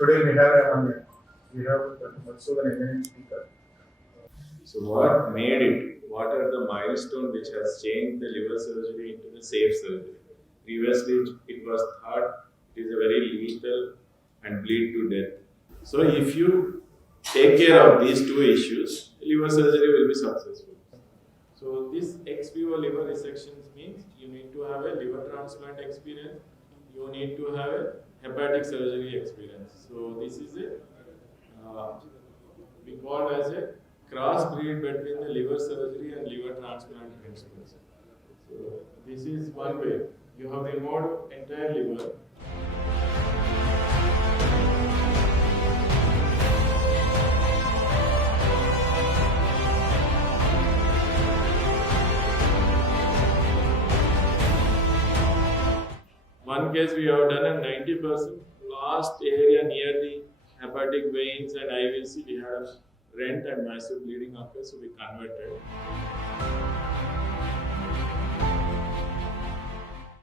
Today we have Madhusudhan eminent speaker. So what made it? What are the milestones which has changed the liver surgery into the safe surgery? Previously, it was thought it is a very lethal and bleed to death. So if you take care of these two issues, liver surgery will be successful. So this ex vivo liver resections means you need to have a liver transplant experience, you need to have a hepatic surgery experience. So this is we call as a crossbreed between the liver surgery and liver transplant principles. So this is one way. You have removed entire liver. One case we have done a 90% last area near the hepatic veins and IVC we had a rent and massive bleeding occurs, so we converted.